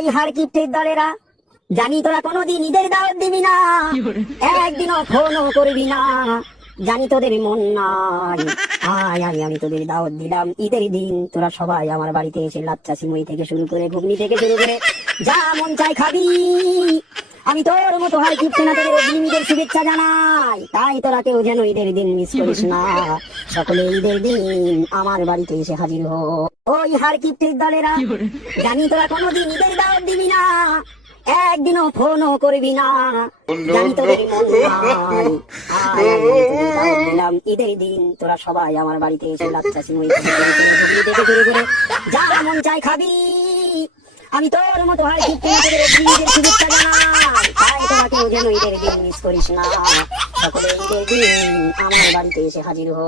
ওই হারকিপ্টের দলেরা, জানি তোরা কোনোদিন ঈদের দাওয়াত দিবি না, একদিনও ফোনও করবি না, জানি তোদের মন নাই। আয় আয় আমি তোদের দাওয়াত দিলাম ঈদের দিন, তোরা সবাই আমার বাড়িতে এসে লাচ্চা সিমই থেকে শুরু করে ঘুগনি থেকে শুরু করে যা মন চাই খাবি। আমি তোর মতো হারকিপ্টে না, তোদের ঈদের শুভেচ্ছা জানাই। তাই তোরা কেউ যেন ঈদের দিন মিস করিস না, সকলে ঈদের দিন আমার বাড়িতে এসে হাজির হ। ওই হারকিপ্টের দলেরা, জানি তোরা কোনোদিন ঈদের দাওয়াত দিবি না, একদিনও ফোনও করবি না, জানি তোদের মন নাই। আয় আয় আমি তোদের দাওয়াত দিলাম ঈদের দিন, তোরা সবাই আমার বাড়িতে এসে লাচ্চা সিমই থেকে শুরু করে ঘুগনি থেকে শুরু করে যা মন চাই খাবি। আমি তোর মতো হারকিপ্টে না, তোদের ঈদের শুভেচ্ছা জানাই। তাই তোরা কেউ যেন ঈদের দিন মিস করিস না, সকলে ঈদের দিন আমার বাড়িতে এসে হাজির হ।